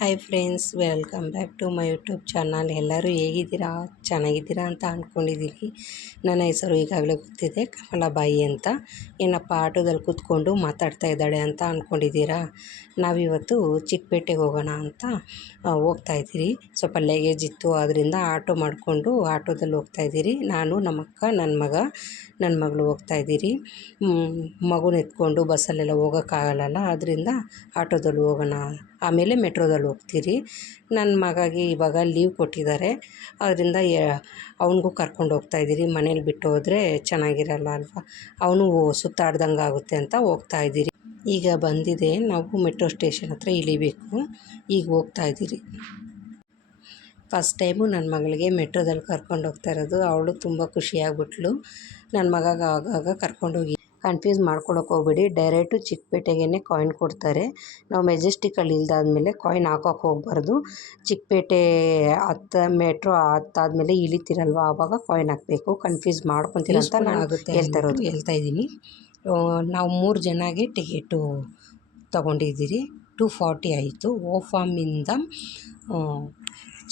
Hi friends, welcome back to my YouTube channel. ಎಲ್ಲರೂ ಹೇಗಿದ್ದೀರಾ? ಚೆನ್ನಾಗಿದ್ದೀರಾ ಅಂತ ಅಂದ್ಕೊಂಡಿದ್ದೀನಿ. ನನ್ನ ಹೆಸರು ಈಗಾಗಲೇ ಗೊತ್ತಿದೆ, ಕಮಲಾಬಾಯಿ ಅಂತ. ಏನಪ್ಪ ಆಟೋದಲ್ಲಿ ಕೂತ್ಕೊಂಡು ಮಾತಾಡ್ತಾ ಇದ್ದಾಳೆ ಅಂತ ಅಂದ್ಕೊಂಡಿದ್ದೀರಾ? ನಾವಿವತ್ತು ಚಿಕ್ಕಪೇಟೆಗೆ ಹೋಗೋಣ ಅಂತ ಹೋಗ್ತಾಯಿದ್ದೀರಿ. ಸ್ವಲ್ಪ ಲಗೇಜ್ ಇತ್ತು, ಅದರಿಂದ ಆಟೋ ಮಾಡಿಕೊಂಡು ಆಟೋದಲ್ಲಿ ಹೋಗ್ತಾಯಿದ್ದೀರಿ. ನಾನು, ನಮ್ಮ ಅಕ್ಕ, ನನ್ನ ಮಗಳು ಹೋಗ್ತಾಯಿದ್ದೀರಿ. ಮಗುನ ಎತ್ಕೊಂಡು ಬಸ್ಸಲ್ಲೆಲ್ಲ ಹೋಗೋಕ್ಕಾಗಲ್ಲ, ಅದರಿಂದ ಆಟೋದಲ್ಲಿ ಹೋಗೋಣ, ಆಮೇಲೆ ಮೆಟ್ರೋದಲ್ಲಿ ಹೋಗ್ತೀರಿ. ನನ್ನ ಮಗಗೆ ಇವಾಗ ಲೀವ್ ಕೊಟ್ಟಿದ್ದಾರೆ, ಅದರಿಂದ ಅವನಿಗೂ ಕರ್ಕೊಂಡು ಹೋಗ್ತಾಯಿದ್ದೀರಿ. ಮನೇಲಿ ಬಿಟ್ಟು ಹೋದರೆ ಚೆನ್ನಾಗಿರಲ್ಲ ಅಲ್ವಾ, ಅವನು ಸುತ್ತಾಡ್ದಂಗೆ ಆಗುತ್ತೆ ಅಂತ ಹೋಗ್ತಾಯಿದ್ದೀರಿ. ಈಗ ಬಂದಿದೆ, ನಾವು ಮೆಟ್ರೋ ಸ್ಟೇಷನ್ ಹತ್ರ ಇಳಿಬೇಕು. ಈಗ ಹೋಗ್ತಾಯಿದ್ದೀರಿ. ಫಸ್ಟ್ ಟೈಮು ನನ್ನ ಮಗಳಿಗೆ ಮೆಟ್ರೋದಲ್ಲಿ ಕರ್ಕೊಂಡು ಹೋಗ್ತಾ ಇರೋದು. ಅವಳು ತುಂಬ ಖುಷಿಯಾಗ್ಬಿಟ್ಲು. ನನ್ನ ಮಗಗೆ ಆಗಾಗ ಕರ್ಕೊಂಡೋಗಿ ಕನ್ಫ್ಯೂಸ್ ಮಾಡ್ಕೊಳಕ್ಕೆ ಹೋಗ್ಬೇಡಿ. ಡೈರೆಕ್ಟು ಚಿಕ್ಕಪೇಟೆಗೇ ಕಾಯಿನ್ ಕೊಡ್ತಾರೆ. ನಾವು ಮೆಜೆಸ್ಟಿಕಲ್ಲಿ ಇಲ್ದಾದ್ಮೇಲೆ ಕಾಯಿನ್ ಹಾಕೋಕ್ಕೆ ಹೋಗ್ಬಾರ್ದು. ಚಿಕ್ಕಪೇಟೆ ಮೆಟ್ರೋ ಹತ್ತಾದ್ಮೇಲೆ ಇಳಿತೀರಲ್ವ, ಆವಾಗ ಕಾಯಿನ್ ಹಾಕಬೇಕು. ಕನ್ಫ್ಯೂಸ್ ಮಾಡ್ಕೊತೀರ ಅಂತ ನಾನು ಹೇಳ್ತಾ ಇದ್ದೀನಿ. ನಾವು 3 ಜನಗೆ ಟಿಕೆಟು ತೊಗೊಂಡಿದ್ದೀರಿ. 240 ಆಯಿತು. ಓಫಾಮಿಂದ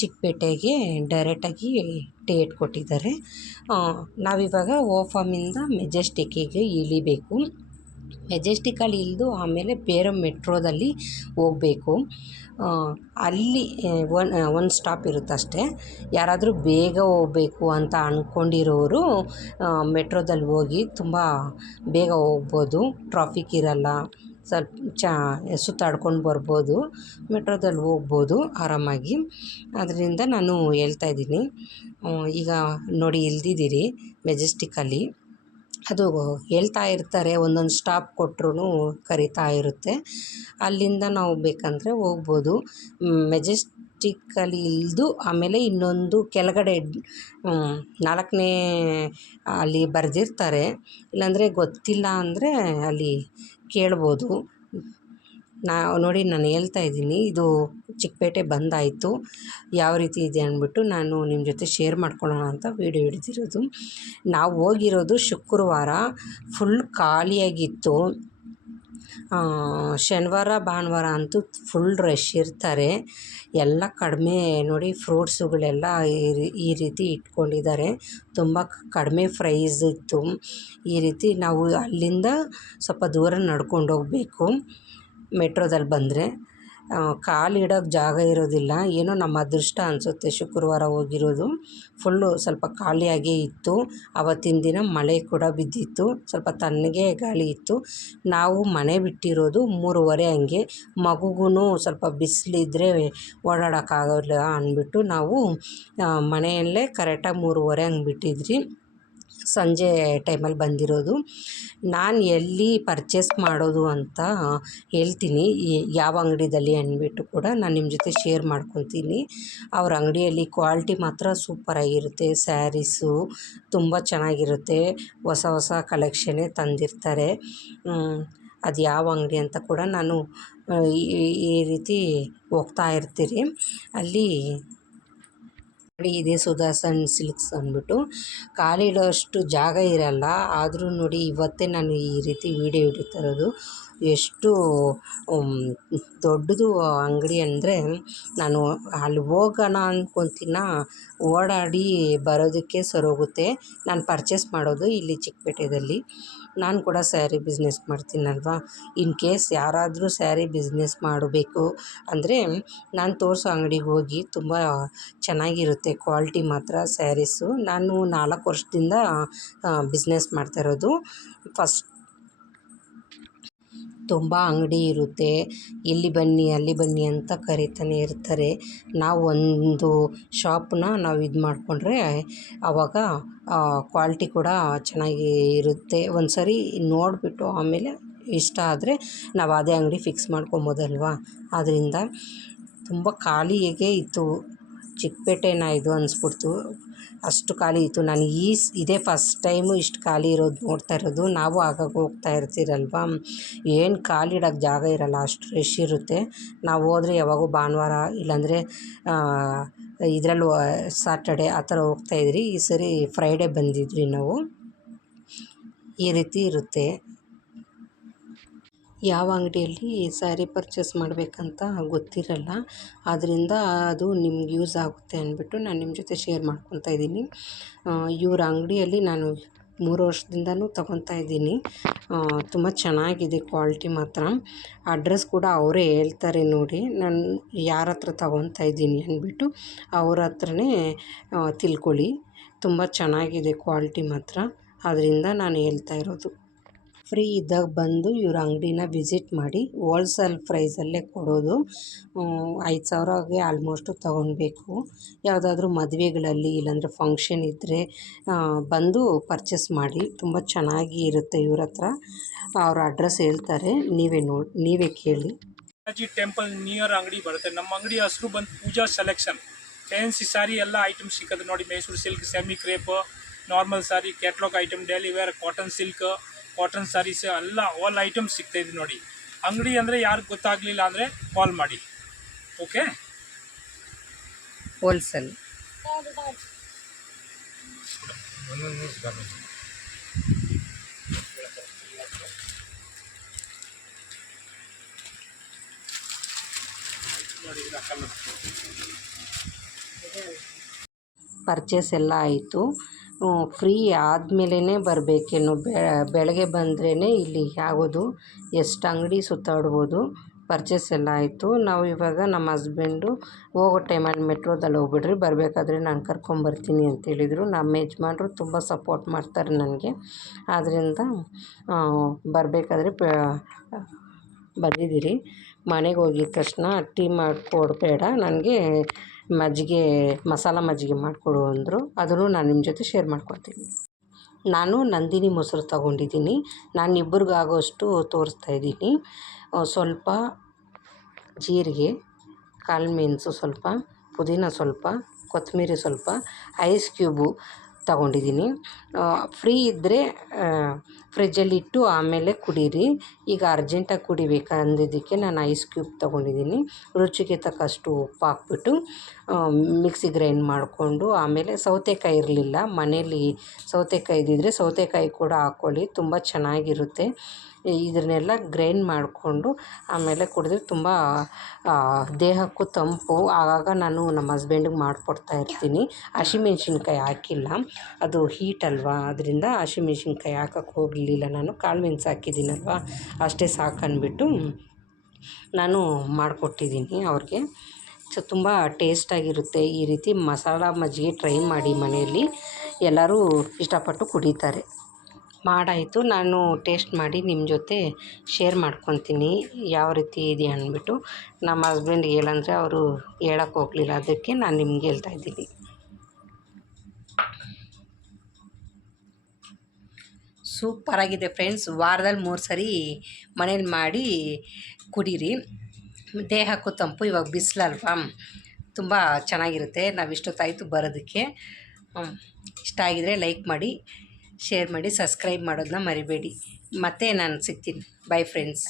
ಚಿಕ್ಕಪೇಟೆಗೆ ಡೈರೆಕ್ಟಾಗಿ ಟಿಕೆಟ್ ಕೊಟ್ಟಿದ್ದಾರೆ. ನಾವಿವಾಗ ಓಫಾಮಿಂದ ಮೆಜೆಸ್ಟಿಕ್ಕಿಗೆ ಇಳಿಬೇಕು. ಮೆಜೆಸ್ಟಿಕಲ್ಲಿ ಇಳಿದು ಆಮೇಲೆ ಬೇರೆ ಮೆಟ್ರೋದಲ್ಲಿ ಹೋಗಬೇಕು. ಅಲ್ಲಿ ಒಂದು ಸ್ಟಾಪ್ ಇರುತ್ತೆ ಅಷ್ಟೇ. ಯಾರಾದರೂ ಬೇಗ ಹೋಗಬೇಕು ಅಂತ ಅಂದ್ಕೊಂಡಿರೋರು ಮೆಟ್ರೋದಲ್ಲಿ ಹೋಗಿ ತುಂಬ ಬೇಗ ಹೋಗ್ಬೋದು, ಟ್ರಾಫಿಕ್ ಇರಲ್ಲ, ಸ್ವಲ್ಪ ಸುತ್ತಾಡ್ಕೊಂಡು ಬರ್ಬೋದು. ಮೆಟ್ರೋದಲ್ಲಿ ಹೋಗ್ಬೋದು ಆರಾಮಾಗಿ. ಅದರಿಂದ ನಾನು ಹೇಳ್ತಾಯಿದ್ದೀನಿ. ಈಗ ನೋಡಿ, ಇಳ್ದಿದ್ದೀರಿ ಮೆಜೆಸ್ಟಿಕಲ್ಲಿ. ಅದು ಹೇಳ್ತಾ ಇರ್ತಾರೆ, ಒಂದೊಂದು ಸ್ಟಾಪ್ ಕೊಟ್ಟರು ಕರಿತಾ ಇರುತ್ತೆ. ಅಲ್ಲಿಂದ ನಾವು ಬೇಕಂದರೆ ಹೋಗ್ಬೋದು. ಮೆಜೆಸ್ಟಿಕಲ್ಲಿ ಇಳಿದು ಆಮೇಲೆ ಇನ್ನೊಂದು ಕೆಳಗಡೆ 4ನೇ ಅಲ್ಲಿ ಬರೆದಿರ್ತಾರೆ. ಇಲ್ಲಾಂದರೆ ಗೊತ್ತಿಲ್ಲ ಅಂದರೆ ಅಲ್ಲಿ ಕೇಳ್ಬೋದು. ನೋಡಿ, ನಾನು ಹೇಳ್ತಾ ಇದ್ದೀನಿ, ಇದು ಚಿಕ್ಕಪೇಟೆ ಬಂದಾಯಿತು. ಯಾವ ರೀತಿ ಇದೆ ಅಂದ್ಬಿಟ್ಟು ನಾನು ನಿಮ್ಮ ಜೊತೆ ಶೇರ್ ಮಾಡ್ಕೊಳ್ಳೋಣ ಅಂತ ವೀಡಿಯೋ ಹಿಡಿದಿರೋದು. ನಾವು ಹೋಗಿರೋದು ಶುಕ್ರವಾರ, ಫುಲ್ ಖಾಲಿಯಾಗಿತ್ತು. ಶನಿವಾರ ಭಾನುವಾರ ಅಂತೂ ಫುಲ್ ರಶ್ ಇರ್ತಾರೆ. ಎಲ್ಲ ಕಡಿಮೆ ನೋಡಿ, ಫ್ರೂಟ್ಸುಗಳೆಲ್ಲ ಈ ರೀತಿ ಇಟ್ಕೊಂಡಿದ್ದಾರೆ. ತುಂಬ ಕಡಿಮೆ ಪ್ರೈಸ್ ಇತ್ತು. ಈ ರೀತಿ ನಾವು ಅಲ್ಲಿಂದ ಸ್ವಲ್ಪ ದೂರ ನಡ್ಕೊಂಡು ಹೋಗಬೇಕು. ಮೆಟ್ರೋದಲ್ಲಿ ಬಂದರೆ ಕಾಲಿಡೋಕ್ಕೆ ಜಾಗ ಇರೋದಿಲ್ಲ. ಏನೋ ನಮ್ಮ ಅದೃಷ್ಟ ಅನಿಸುತ್ತೆ, ಶುಕ್ರವಾರ ಹೋಗಿರೋದು. ಫುಲ್ಲು ಸ್ವಲ್ಪ ಖಾಲಿಯಾಗೇ ಇತ್ತು. ಆವತ್ತಿನ ದಿನ ಮಳೆ ಕೂಡ ಬಿದ್ದಿತ್ತು, ಸ್ವಲ್ಪ ತಣ್ಣಗೆ ಗಾಳಿ ಇತ್ತು. ನಾವು ಮನೆ ಬಿಟ್ಟಿರೋದು 3:30 ಹಂಗೆ. ಮಗುಗೂ ಸ್ವಲ್ಪ ಬಿಸಿಲಿದ್ರೆ ಓಡಾಡೋಕ್ಕಾಗಲ್ಲ ಅಂದ್ಬಿಟ್ಟು ನಾವು ಮನೆಯಲ್ಲೇ ಕರೆಕ್ಟಾಗಿ 3:30 ಹಂಗೆ ಬಿಟ್ಟಿದ್ರಿ. ಸಂಜೆ ಟೈಮಲ್ಲಿ ಬಂದಿರೋದು. ನಾನು ಎಲ್ಲಿ ಪರ್ಚೇಸ್ ಮಾಡೋದು ಅಂತ ಹೇಳ್ತೀನಿ, ಯಾವ ಅಂಗಡಿದಲ್ಲಿ ಅಂದ್ಬಿಟ್ಟು ಕೂಡ ನಾನು ನಿಮ್ಮ ಜೊತೆ ಶೇರ್ ಮಾಡ್ಕೊತೀನಿ. ಅವ್ರ ಅಂಗಡಿಯಲ್ಲಿ ಕ್ವಾಲಿಟಿ ಮಾತ್ರ ಸೂಪರಾಗಿರುತ್ತೆ. ಸ್ಯಾರೀಸು ತುಂಬ ಚೆನ್ನಾಗಿರುತ್ತೆ. ಹೊಸ ಹೊಸ ಕಲೆಕ್ಷನ್ನೇ ತಂದಿರ್ತಾರೆ. ಅದು ಯಾವ ಅಂಗಡಿ ಅಂತ ಕೂಡ ನಾನು ಈ ರೀತಿ ಹೋಗ್ತಾ ಇರ್ತೀರಿ. ಅಲ್ಲಿ ನೋಡಿ, ಇದೆ ಸುದರ್ಶನ್ ಸಿಲ್ಕ್ಸ್ ಅಂದ್ಬಿಟ್ಟು. ಕಾಲಿಡೋಷ್ಟು ಜಾಗ ಇರಲ್ಲ. ಆದರೂ ನೋಡಿ, ಇವತ್ತೇ ನಾನು ಈ ರೀತಿ ವೀಡಿಯೋ ಹಿಡಿತಾ ಇರೋದು. ಎಷ್ಟು ದೊಡ್ಡದು ಅಂಗಡಿ ಅಂದರೆ, ನಾನು ಅಲ್ಲಿ ಹೋಗೋಣ ಅಂದ್ಕೊತೀನ, ಓಡಾಡಿ ಬರೋದಕ್ಕೆ ಸರೋಗುತ್ತೆ. ನಾನು ಪರ್ಚೇಸ್ ಮಾಡೋದು ಇಲ್ಲಿ ಚಿಕ್ಕಪೇಟೆಯಲ್ಲಿ. ನಾನು ಕೂಡ ಸ್ಯಾರಿ ಬಿಸ್ನೆಸ್ ಮಾಡ್ತೀನಲ್ವ. ಇನ್ ಕೇಸ್ ಯಾರಾದರೂ ಸ್ಯಾರಿ ಬಿಸ್ನೆಸ್ ಮಾಡಬೇಕು ಅಂದರೆ ನಾನು ತೋರಿಸೋ ಅಂಗಡಿಗೆ ಹೋಗಿ. ತುಂಬ ಚೆನ್ನಾಗಿರುತ್ತೆ ಕ್ವಾಲಿಟಿ ಮಾತ್ರ ಸ್ಯಾರೀಸು. ನಾನು 4 ವರ್ಷದಿಂದ ಬಿಸ್ನೆಸ್ ಮಾಡ್ತಾಯಿರೋದು. ತುಂಬ ಅಂಗಡಿ ಇರುತ್ತೆ. ಇಲ್ಲಿ ಬನ್ನಿ, ಅಲ್ಲಿ ಬನ್ನಿ ಅಂತ ಕರಿತಾನೆ ಇರ್ತಾರೆ. ನಾವು ಒಂದು ಶಾಪನ್ನ ನಾವು ಇದು ಮಾಡಿಕೊಂಡ್ರೆ ಆವಾಗ ಕ್ವಾಲಿಟಿ ಕೂಡ ಚೆನ್ನಾಗಿ ಇರುತ್ತೆ. ಒಂದು ಸರಿ ನೋಡಿಬಿಟ್ಟು ಆಮೇಲೆ ಇಷ್ಟ ಆದರೆ ನಾವು ಅದೇ ಅಂಗಡಿ ಫಿಕ್ಸ್ ಮಾಡ್ಕೊಬೋದಲ್ವ. ಆದ್ದರಿಂದ ತುಂಬ ಖಾಲಿಯಾಗೇ ಇತ್ತು. ಚಿಕ್ಕಪೇಟೆನ ಇದು ಅನಿಸ್ಬಿಡ್ತು, ಅಷ್ಟು ಖಾಲಿ ಇತ್ತು. ನಾನು ಇದೇ ಫಸ್ಟ್ ಟೈಮು ಇಷ್ಟು ಖಾಲಿ ಇರೋದು ನೋಡ್ತಾ ಇರೋದು. ನಾವು ಆಗಾಗ ಹೋಗ್ತಾ ಇರ್ತೀರಲ್ವ, ಏನು ಕಾಲಿಡೋಕ್ಕೆ ಜಾಗ ಇರಲ್ಲ, ಅಷ್ಟು ರಶ್ ಇರುತ್ತೆ. ನಾವು ಹೋದರೆ ಯಾವಾಗೂ ಭಾನುವಾರ ಇಲ್ಲಾಂದರೆ ಇದರಲ್ಲೂ ಸಾಟರ್ಡೆ ಆ ಥರ ಹೋಗ್ತಾಯಿದ್ರಿ. ಈ ಸರಿ ಫ್ರೈಡೇ ಬಂದಿದ್ರಿ ನಾವು. ಈ ರೀತಿ ಇರುತ್ತೆ. ಯಾವ ಅಂಗಡಿಯಲ್ಲಿ ಸ್ಯಾರಿ ಪರ್ಚೇಸ್ ಮಾಡಬೇಕಂತ ಗೊತ್ತಿರಲ್ಲ. ಆದ್ದರಿಂದ ಅದು ನಿಮ್ಗೆ ಯೂಸ್ ಆಗುತ್ತೆ ಅಂದ್ಬಿಟ್ಟು ನಾನು ನಿಮ್ಮ ಜೊತೆ ಶೇರ್ ಮಾಡ್ಕೊತಾ ಇದ್ದೀನಿ. ಇವ್ರ ಅಂಗಡಿಯಲ್ಲಿ ನಾನು 3 ವರ್ಷದಿಂದನೂ ತೊಗೊತಾ ಇದ್ದೀನಿ. ತುಂಬ ಚೆನ್ನಾಗಿದೆ ಕ್ವಾಲಿಟಿ ಮಾತ್ರ. ಅಡ್ರೆಸ್ ಕೂಡ ಅವರೇ ಹೇಳ್ತಾರೆ ನೋಡಿ, ನಾನು ಯಾರ ಹತ್ರ ತೊಗೊತಾ ಇದ್ದೀನಿ ಅಂದ್ಬಿಟ್ಟು ಅವ್ರ ಹತ್ರನೇ ತಿಳ್ಕೊಳ್ಳಿ. ತುಂಬ ಚೆನ್ನಾಗಿದೆ ಕ್ವಾಲಿಟಿ ಮಾತ್ರ, ಅದರಿಂದ ನಾನು ಹೇಳ್ತಾ ಇರೋದು. ಫ್ರೀ ಇದ್ದಾಗ ಬಂದು ಇವ್ರ ಅಂಗಡಿನ ವಿಸಿಟ್ ಮಾಡಿ. ಹೋಲ್ಸೇಲ್ ಪ್ರೈಸಲ್ಲೇ ಕೊಡೋದು. 5,000ಗೆ ಆಲ್ಮೋಸ್ಟು ತೊಗೊಳ್ಬೇಕು. ಯಾವುದಾದ್ರೂ ಮದುವೆಗಳಲ್ಲಿ ಇಲ್ಲಾಂದರೆ ಫಂಕ್ಷನ್ ಇದ್ದರೆ ಬಂದು ಪರ್ಚೇಸ್ ಮಾಡಿ. ತುಂಬ ಚೆನ್ನಾಗಿ ಇರುತ್ತೆ ಇವ್ರ ಹತ್ರ. ಅವ್ರ ಅಡ್ರೆಸ್ ಹೇಳ್ತಾರೆ, ನೀವೇ ಕೇಳಿ. ಟೆಂಪಲ್ ನಿಯರ್ ಅಂಗಡಿ ಬರುತ್ತೆ. ನಮ್ಮ ಅಂಗಡಿ ಹೆಸರು ಬಂದು ಪೂಜಾ ಸೆಲೆಕ್ಷನ್. ಫ್ಯಾನ್ಸಿ ಸಾರಿ ಎಲ್ಲ ಐಟಮ್ ಸಿಕ್ಕತ್ತೆ ನೋಡಿ. Mysuru silk, semi crepe, normal sari, catalogue item, daily wear, cotton silk, cotton saris ಎಲ್ಲ ಆಲ್ ಐಟಮ್ಸ್ ಸಿಗ್ತಾಯಿದೆ ನೋಡಿ. ಅಂಗಡಿ ಅಂದರೆ ಯಾರಿಗೆ ಗೊತ್ತಾಗಲಿಲ್ಲ ಅಂದರೆ ಕಾಲ್ ಮಾಡಿ. Okay, wholesale. ಪರ್ಚೇಸ್ ಎಲ್ಲ ಆಯಿತು. ಫ್ರೀ ಆದಮೇಲೇ ಬರಬೇಕೇನೋ, ಬೆಳಗ್ಗೆ ಬಂದ್ರೇ ಇಲ್ಲಿ ಆಗೋದು. ಎಷ್ಟು ಅಂಗಡಿ ಸುತ್ತಾಡ್ಬೋದು. ಪರ್ಚೇಸ್ ಎಲ್ಲ ಆಯಿತು. ನಾವು ಇವಾಗ ನಮ್ಮ ಹಸ್ಬೆಂಡು ಹೋಗೋ ಟೈಮಲ್ಲಿ ಮೆಟ್ರೋದಲ್ಲಿ ಹೋಗ್ಬಿಡ್ರಿ, ಬರಬೇಕಾದ್ರೆ ನಾನು ಕರ್ಕೊಂಬರ್ತೀನಿ ಅಂತೇಳಿದರು. ನಮ್ಮ ಯಜಮಾನ್ರು ತುಂಬ ಸಪೋರ್ಟ್ ಮಾಡ್ತಾರೆ ನನಗೆ. ಆದ್ದರಿಂದ ಬರಬೇಕಾದ್ರೆ ಬಂದಿದ್ದೀರಿ. ಮನೆಗೆ ಹೋಗಿದ ತಕ್ಷಣ ಟೀ ಮಾಡಿಕೊಡ್ಬೇಡ, ನನಗೆ ಮಜ್ಜಿಗೆ, ಮಸಾಲ ಮಜ್ಜಿಗೆ ಮಾಡಿಕೊಡು ಅಂದರು. ಅದನ್ನು ನಾನು ನಿಮ್ಮ ಜೊತೆ ಶೇರ್ ಮಾಡ್ಕೊತೀನಿ. ನಾನು ನಂದಿನಿ ಮೊಸರು ತೊಗೊಂಡಿದ್ದೀನಿ. ನಾನು ಇಬ್ಬರಿಗಾಗೋಷ್ಟು ತೋರಿಸ್ತಾಯಿದ್ದೀನಿ. ಸ್ವಲ್ಪ ಜೀರಿಗೆ, ಕಾಳು ಮೆಣಸು ಸ್ವಲ್ಪ, ಪುದೀನ ಸ್ವಲ್ಪ, ಕೊತ್ತಂಬರಿ ಸ್ವಲ್ಪ, ಐಸ್ ಕ್ಯೂಬು ತಗೊಂಡಿದ್ದೀನಿ. ಫ್ರೀ ಇದ್ದರೆ ಫ್ರಿಜ್ಜಲ್ಲಿಟ್ಟು ಆಮೇಲೆ ಕುಡೀರಿ. ಈಗ ಅರ್ಜೆಂಟಾಗಿ ಕುಡಿಬೇಕಂದಿದ್ದಕ್ಕೆ ನಾನು ಐಸ್ ಕ್ಯೂಬ್ ತೊಗೊಂಡಿದ್ದೀನಿ. ರುಚಿಗೆ ತಕ್ಕಷ್ಟು ಉಪ್ಪು ಹಾಕ್ಬಿಟ್ಟು ಮಿಕ್ಸಿ ಗ್ರೈಂಡ್ ಮಾಡಿಕೊಂಡು, ಆಮೇಲೆ ಸೌತೆಕಾಯಿ ಇರಲಿಲ್ಲ ಮನೇಲಿ. ಸೌತೆಕಾಯಿ ಇದ್ದಿದ್ದರೆ ಸೌತೆಕಾಯಿ ಕೂಡ ಹಾಕ್ಕೊಳ್ಳಿ, ತುಂಬ ಚೆನ್ನಾಗಿರುತ್ತೆ. ಇದನ್ನೆಲ್ಲ ಗ್ರೈಂಡ್ ಮಾಡಿಕೊಂಡು ಆಮೇಲೆ ಕುಡಿದ್ರೆ ತುಂಬ ದೇಹಕ್ಕೂ ತಂಪು. ಆಗಾಗ ನಾನು ನಮ್ಮ ಹಸ್ಬೆಂಡಿಗೆ ಮಾಡಿಕೊಡ್ತಾ ಇರ್ತೀನಿ. ಹಸಿಮೆಣ್ಸಿನ್ಕಾಯಿ ಹಾಕಿಲ್ಲ, ಅದು ಹೀಟ್ ಅಲ್ವಾ, ಅದರಿಂದ ಹಸಿಮೆಣ್ಸಿನ್ಕಾಯಿ ಹಾಕೋಕ್ಕೆ ಹೋಗಲಿಲ್ಲ ನಾನು. ಕಾಳು ಮೆಣಸು ಹಾಕಿದ್ದೀನಲ್ವ, ಅಷ್ಟೇ ಸಾಕಂದ್ಬಿಟ್ಟು ನಾನು ಮಾಡಿಕೊಟ್ಟಿದ್ದೀನಿ ಅವ್ರಿಗೆ. ಸೊ ತುಂಬ ಟೇಸ್ಟಾಗಿರುತ್ತೆ. ಈ ರೀತಿ ಮಸಾಲ ಮಜ್ಜಿಗೆ ಟ್ರೈ ಮಾಡಿ ಮನೆಯಲ್ಲಿ, ಎಲ್ಲರೂ ಇಷ್ಟಪಟ್ಟು ಕುಡಿತಾರೆ. ಮಾಡಾಯಿತು. ನಾನು ಟೇಸ್ಟ್ ಮಾಡಿ ನಿಮ್ಮ ಜೊತೆ ಶೇರ್ ಮಾಡ್ಕೊತೀನಿ ಯಾವ ರೀತಿ ಇದೆ ಅಂದ್ಬಿಟ್ಟು. ನಮ್ಮ ಹಸ್ಬೆಂಡ್ಗೆ ಹೇಳಂದರೆ ಅವರು ಹೇಳಕ್ಕೆ ಹೋಗಲಿಲ್ಲ, ಅದಕ್ಕೆ ನಾನು ನಿಮ್ಗೆ ಹೇಳ್ತಾ ಇದ್ದೀನಿ. ಸೂಪರಾಗಿದೆ ಫ್ರೆಂಡ್ಸ್. ವಾರದಲ್ಲಿ 3 ಸರಿ ಮನೇಲಿ ಮಾಡಿ ಕುಡೀರಿ, ದೇಹಕ್ಕೂ ತಂಪು. ಇವಾಗ ಬಿಸಿಲಲ್ವಾ, ತುಂಬ ಚೆನ್ನಾಗಿರುತ್ತೆ. ನಾವು ಇಷ್ಟೊತ್ತಾಯಿತು ಬರೋದಕ್ಕೆ. ಇಷ್ಟ ಆಗಿದರೆ ಲೈಕ್ ಮಾಡಿ, ಶೇರ್ ಮಾಡಿ, ಸಬ್ಸ್ಕ್ರೈಬ್ ಮಾಡೋದನ್ನ ಮರಿಬೇಡಿ. ಮತ್ತೆ ನಾನು ಸಿಗ್ತೀನಿ. By friends.